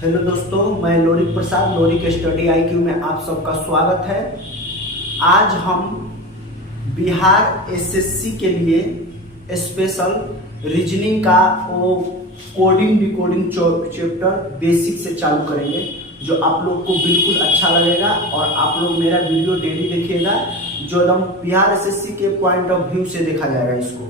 Hello दोस्तों, मैं लोरिक प्रसाद Lorik study IQ में आप सबका स्वागत है। आज हम बिहार SSC के लिए स्पेशल रीजनिंग का वो कोडिंग डिकोडिंग चैप्टर बेसिक से चालू करेंगे, जो आप लोग को बिल्कुल अच्छा लगेगा और आप लोग मेरा वीडियो डेली देखिएगा, जो एकदम बिहार SSC के पॉइंट ऑफ व्यू से देखा जाएगा। इसको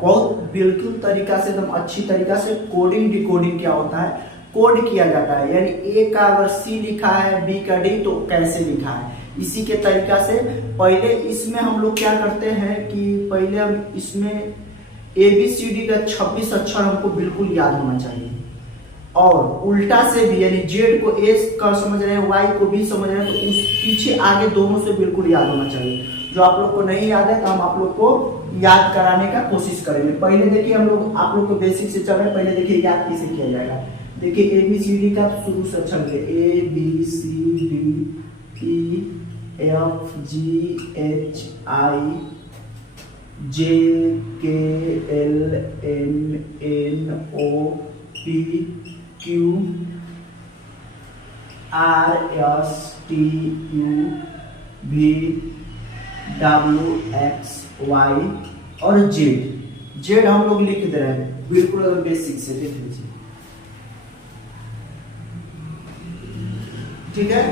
बहुत बिल्कुल तरीका से, एकदम अच्छी तरीका से कोडिंग डिकोडिंग क्या होता है, कोड किया जाता है। यानी ए का अगर C लिखा है, बी का D, तो कैसे लिखा है, इसी के तरीका से। पहले इसमें हम लोग क्या करते हैं कि पहले हम इसमें ABCD का 26 अक्षर हमको बिल्कुल याद होना चाहिए, और उल्टा से भी, यानी Z को A का समझ रहे हैं, Y को B समझ रहे हैं, तो उस पीछे आगे दोनों से बिल्कुल याद होना चाहिए। जो आप लोग को नहीं याद है तो हम आप लोग को याद कराने का कोशिश करेंगे। पहले देखिए, हम लोग आप लोग को बेसिक से चल रहे हैं। पहले देखिए याद कैसे किया जाएगा। देखिए ABCD का शुरू से अच्छा लगे, ABCDFGHIJKLMNOPQRSTUV और जेड हम लोग लिख दे रहे हैं बिल्कुल अगर बेसिक से देख लीजिए, ठीक है।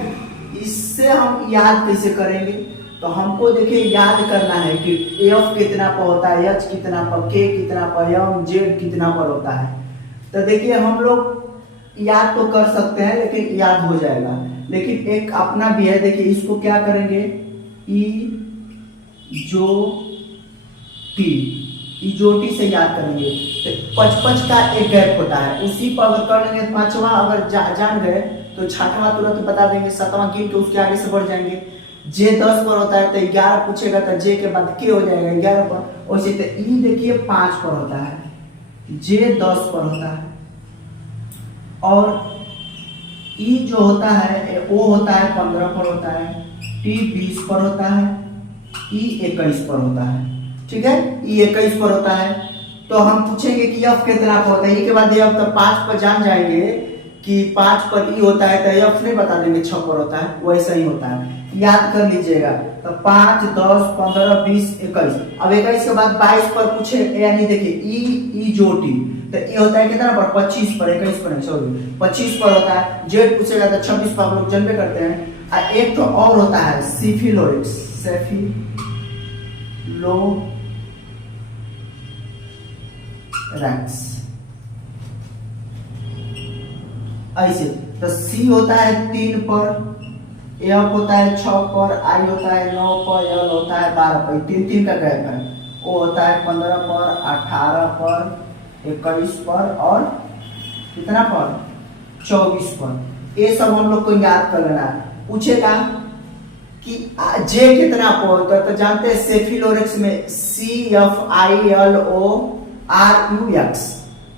इससे हम याद कैसे करेंगे, तो हमको देखिए याद करना है कि F कितना पर होता है, H कितना पर, K कितना पर, M Z कितना पर होता है। तो देखिए हम लोग याद तो कर सकते हैं, लेकिन याद हो जाएगा। लेकिन एक अपना भी है, देखिए इसको क्या करेंगे, इजोटी से याद करेंगे। तो 55 का एक गैप होता है, उसी पर अगर कर लेंगे, पांचवा अगर जान गए तो छठवां तुरंत बता देंगे, सातवां गिन के उसके आगे से बढ़ जाएंगे। J 10 पर होता है तो 11 पूछेगा तो J के बाद K हो जाएगा 11 पर। वैसे तो E देखिए 5 पर होता है, J 10 पर होता है, और E जो होता है O होता है 15 पर होता है, T 20 पर होता है, E 21 पर होता है, ठीक है। E 21 पर होता है। तो हम पूछेंगे कि F कितना पर होता है, E के बाद F तो 5 पर जान जाएंगे कि 5 पर E होता है, तो F नहीं बता देंगे 6 पर होता है, वैसा ही होता है। याद कर लीजिएगा। तो 5, 10, 15, 20, 21। अब 21 के बाद 22 पर पूछे, यानी देखिए E जो T, तो E होता है कितना पर, 25 पर, 21 पर नहीं, सॉरी 25 पर होता है। Z पूछेगा तो 26 पर, हम लोग जानबे करते हैं। एक तो और होता है सेफिलोरिक्स, ऐसे। तो C होता है 3 पर, F होता है 6 पर, I होता है 9 पर, L होता है 12 पर, 3 का गैप है। O होता है 15 पर, 18 पर, 21 पर, और कितना पर, 24 पर। ये सब हम लोग को याद कर लेना है। पूछेगा कि J कितना पर होता है, तो जानते हैं सेफिलोरिक्स में CFILORUX।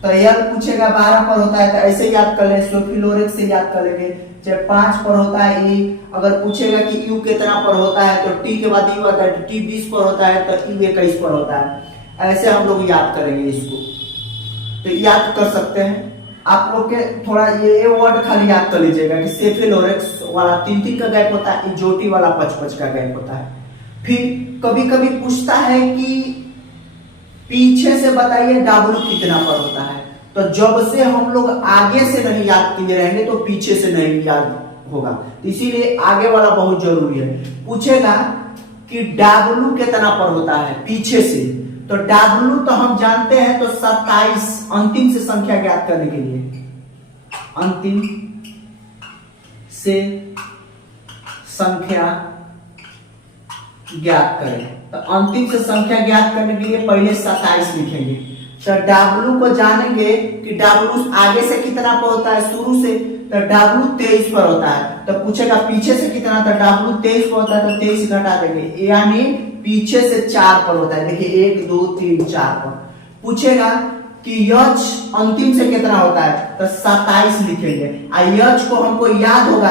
तो L पूछेगा 12 पर होता है, तो ऐसे याद कर लें, सेफिलोरिक्स से याद कर लेंगे। जब 5 पर होता है E, अगर पूछेगा कि U कितना पर होता है, तो T के बाद U आता है, T 20 पर होता है, तो U 21 पर होता है। ऐसे हम लोग याद करेंगे इसको, तो याद कर सकते हैं। आप लोग के थोड़ा ये वर्ड खाली याद कर लीजिएगा कि सेफिलोरिक्स वाला 3 का गैप होता है, इजोटी वाला 55 का गैप होता है। फिर कभी कभी पूछता है कि पीछे से बताइए W कितना पर होता है। तो जब से हम लोग आगे से नहीं याद किए रहेंगे तो पीछे से नहीं याद होगा, तो इसीलिए आगे वाला बहुत जरूरी है। पूछेगा कि W कितना पर होता है पीछे से, तो W तो हम जानते हैं, तो 27 अंतिम से संख्या ज्ञात करने के लिए, अंतिम से संख्या ज्ञात करें। तो अंतिम से संख्या ज्ञात करने के लिए पहले 27 लिखेंगे। तो W को जानेंगे कि W आगे से कितना पर होता है, शुरू से, तो W 23 पर होता है। तो पूछेगा पीछे से कितना, तो W 23 पर होता है, तो 23 घटा देंगे, यानी पीछे से 4 पर होता है। देखिए 1, 2, 3, 4 पर। पूछेगा कि H अंतिम से कितना होता है, तो 27 लिखेंगे। H को हमको याद होगा,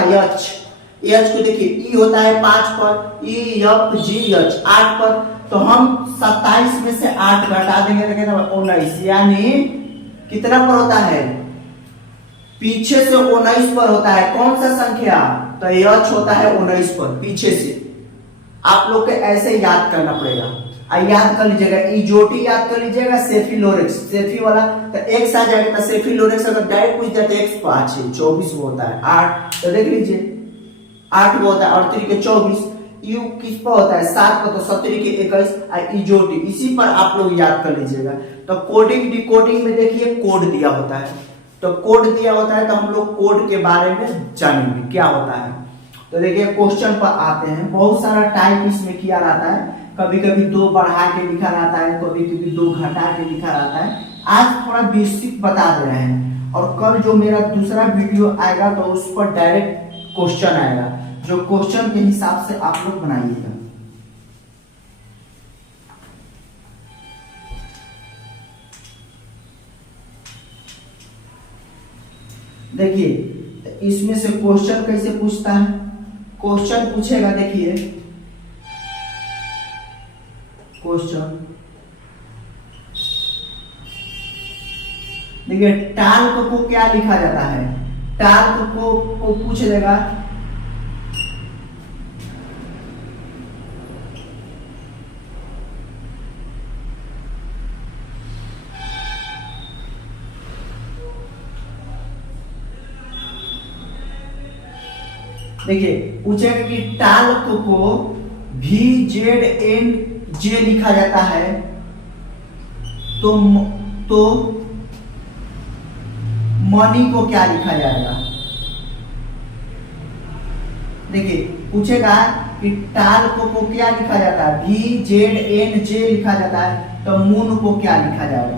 H को देखिए E होता है 5 पर, E F G H 8 पर, तो हम 27 में से 8 घटा देंगे तो कितना 19, यानी कितना पर होता है पीछे से 19 पर होता है कौन सा संख्या, तो यह होता है 19 पर पीछे से। आप लोग को ऐसे याद करना पड़ेगा। याद कर लीजिएगा, इजोटी याद कर लीजिएगा, सेफिलोरेक्स, सेफी वाला तो एक्स आ जाएगा, तो सेफिलोरेक्स अगर डायरेक्ट पूछ जाते एक्स 5 है 24 वो होता है 8, तो देख लीजिए 8 वो होता है 8 3 के 24। यू किस पर होता है 7 पर, तो 7 के 21 इजोटी, इसी पर आप लोग याद कर लीजिएगा। तो कोडिंग डिकोडिंग में देखिए कोड दिया होता है, तो कोड दिया होता है तो हम लोग कोड के बारे में जानेंगे क्या होता है। तो देखिए क्वेश्चन पर आते हैं, बहुत सारा टाइप इसमें किया रहता है, कभी कभी 2 बढ़ा के लिखा रहता है, कभी कभी 2 घटा के लिखा रहता है। आज थोड़ा बेसिक बता दे रहे हैं, और कल जो मेरा दूसरा वीडियो आएगा तो उस पर डायरेक्ट क्वेश्चन आएगा, जो क्वेश्चन के हिसाब से आप लोग बनाइएगा। देखिए इसमें से क्वेश्चन कैसे पूछता है, क्वेश्चन पूछेगा, देखिए क्वेश्चन देखिए टाल्क को क्या लिखा जाता है, टाल्क को पूछ लेगा देखिए पूछेगा कि टाल्क को VZNJ लिखा जाता है, तो मनी को क्या लिखा जाएगा। देखिए पूछेगा कि टाल्क को क्या लिखा जाता है, VZNJ लिखा जाता है, तो मून को क्या लिखा जाएगा,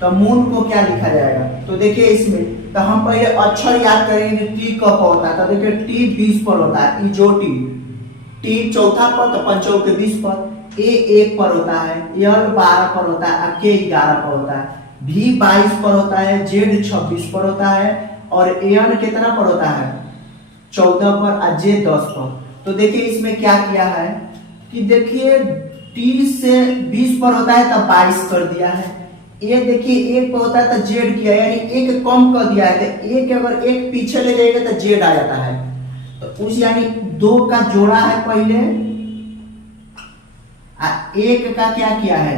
तो मून को क्या लिखा जाएगा। तो देखिए इसमें तो हम पहले अक्षर याद करेंगे, टी कब होता है, तो देखिए टी 20 पर होता है इजोटी, टी चौथा पर तो पंचों के 20 पर, ए 1 पर होता है, एल 12 पर होता है, के 11 पर होता है, भी 22 पर होता है, जेड 26 पर होता है, और एन कितना पर होता है 14 पर, और जे 10 पर। तो देखिए इसमें क्या किया है कि देखिए टी से 20 पर होता है तब 22 कर दिया है, ये देखिए 1 पर होता है तो जेड किया, यानी 1 कम कर दिया है, तो 1 अगर 1 पीछे ले जाएगा तो जेड आ जाता है, तो उस यानी 2 का जोड़ा है पहले, 1 का क्या किया है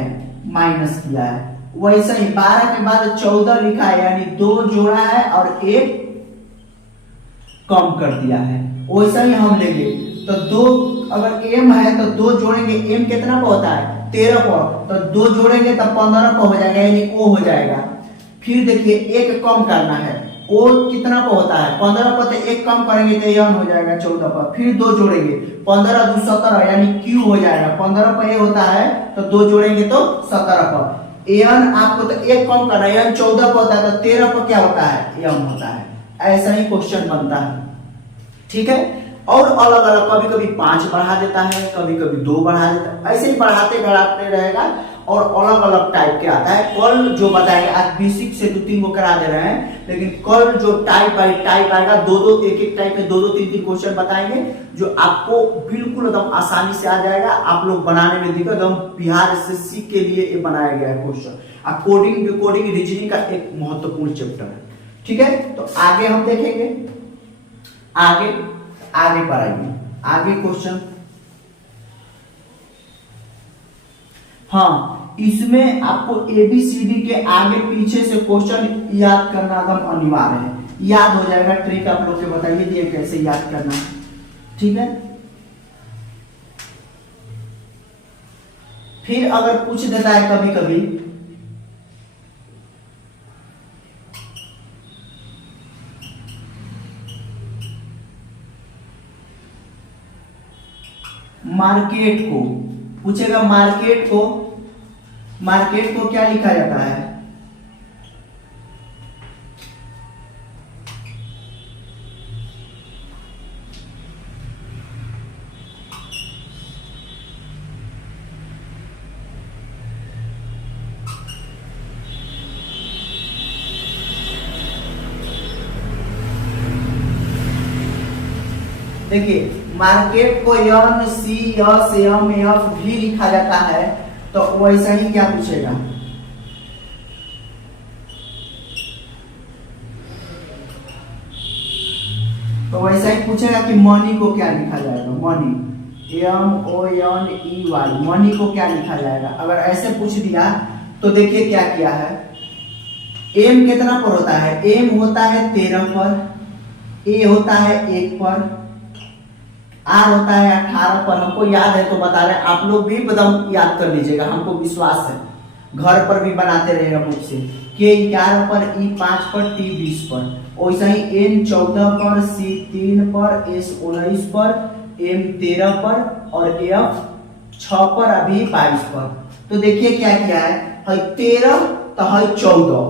माइनस किया है। वैसे ही 12 के बाद 14 लिखा है, यानी 2 जोड़ा है और 1 कम कर दिया है। वैसा ही हम लेंगे तो 2 अगर m है तो 2 जोड़ेंगे, m कितना पर होता है 13 पर, तो 2 जोड़ेंगे तो 15 पर हो जाएगा, यानी o हो जाएगा। फिर देखिए 1 कम करना है, o कितना पर होता है 15 पर, तो 1 कम करेंगे तो n हो जाएगा 14 पर, फिर 2 जोड़ेंगे 15 2 17, यानी q हो जाएगा, 15 पर a होता है तो 2 जोड़ेंगे तो 17 पर, n आपको तो 1 कम करना है, n 14 पर होता है तो 13 पर क्या होता है m होता है। ऐसा ही क्वेश्चन बनता है, ठीक है। और अलग अलग कभी कभी 5 बढ़ा देता है, कभी कभी 2 बढ़ा देता है, ऐसे ही बढ़ाते बढ़ाते रहेगा, और अलग अलग टाइप के आता है। कल जो बताएंगे, आज बेसिक से 2-3 को करा दे रहे हैं, लेकिन कल जो टाइप बाय टाइप आएगा, 2-2 एक टाइप में 2-2 3-3 क्वेश्चन बताएंगे, जो आपको बिल्कुल एकदम आसानी से आ जाएगा। आप लोग बनाने में दिक्कत, एकदम बिहार एसएससी के लिए ये बनाया गया है क्वेश्चन। कोडिंग डिकोडिंग रीजनिंग का एक महत्वपूर्ण चैप्टर है, ठीक है। तो आगे हम देखेंगे, आगे पढ़ाइए, आगे क्वेश्चन। हाँ, इसमें आपको ABCD के आगे पीछे से क्वेश्चन याद करना एकदम अनिवार्य है, याद हो जाएगा। ट्रिक आप लोग के बताइए दिए कैसे याद करना है, ठीक है। फिर अगर पूछ देता है कभी कभी मार्केट को, पूछेगा मार्केट को क्या लिखा जाता है, देखिए मार्केट को NCSMF भी लिखा जाता है, तो वैसा ही क्या पूछेगा, तो वैसा ही पूछेगा कि मनी को क्या लिखा जाएगा, मनी MONEY, मनी को क्या लिखा जाएगा। अगर ऐसे पूछ दिया तो देखिए क्या किया है, एम कितना पर होता है, एम होता है 13 पर, ए होता है 1 पर, आर होता है 18 पर। हमको याद है तो बता रहे हैं, आप लोग भी एकदम याद कर लीजिएगा, हमको विश्वास है, घर पर भी बनाते रहेगा बुक से। के 11 पर, ई 5 पर, टी 20 पर। वैसा ही एन 14 पर, सी 3 पर, एस 19 पर, एम 13 पर और एफ 6 पर, अभी 22 पर। तो देखिए क्या किया है, 13 तो है 14,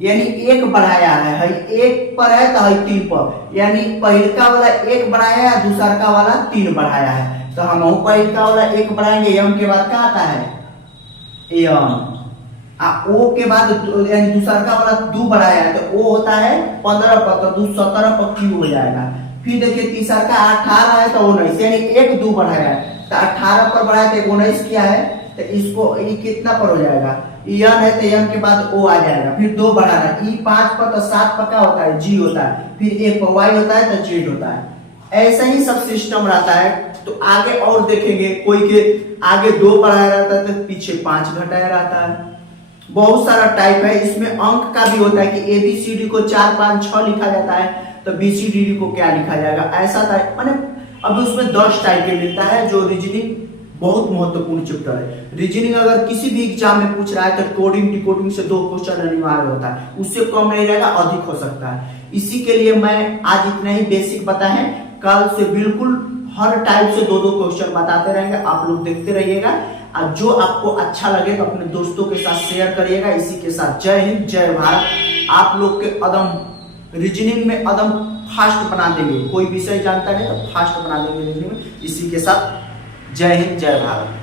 यानी एक बढ़ाया है, एक पर है तो 3 पर, यानी पहलका वाला 1 बढ़ाया है, दूसरा का वाला 3 बढ़ाया है। तो हम पहलका वाला 1 बढ़ाएंगे, एम के बाद क्या आता है एम, ओ के बाद यानी दूसरा का वाला 2 बढ़ाया है तो ओ होता है 15 पर, तो 2 17 पर क्यू हो जाएगा। फिर देखिए तीसरा का 18 है तो 19, यानी 1 2 बढ़ाया है तो 18 पर बढ़ाया तो 19 किया है, तो इसको ये कितना पर हो जाएगा, यन है तो यन के बाद ओ आ जाएगा। फिर 2 बढ़ाना, ई 5 पर तो 7 पर क्या होता है, जी होता है, फिर 1 पर वाई होता है तो जेड होता है। ऐसा ही सब सिस्टम रहता है। तो आगे और देखेंगे, कोई के आगे 2 बढ़ाया रहता है तो पीछे 5 घटाया रहता है। बहुत सारा टाइप है, इसमें अंक का भी होता है कि ABCD को 4 5 6 लिखा जाता है, तो BCD को क्या लिखा जाएगा, ऐसा था। मैंने अभी उसमें 10 टाइप के मिलता है। जो रीजनिंग बहुत महत्वपूर्ण चैप्टर है। रीजनिंग अगर किसी भी एग्जाम में पूछ रहा है तो कोडिंग डिकोडिंग से 2 क्वेश्चन अनिवार्य होता है, उससे कम नहीं रहेगा, अधिक हो सकता है। इसी के लिए मैं आज इतना ही बेसिक बताए, कल से बिल्कुल हर टाइप से 2 क्वेश्चन बताते रहेंगे, आप लोग देखते रहिएगा। और जो आपको अच्छा लगे तो अपने दोस्तों के साथ शेयर करिएगा। इसी के साथ जय हिंद जय भारत। आप लोग के अदम रीजनिंग में अदम फास्ट बना देंगे, कोई विषय जानता नहीं तो फास्ट बना देंगे रीजनिंग में। इसी के साथ जय हिंद जय भारत।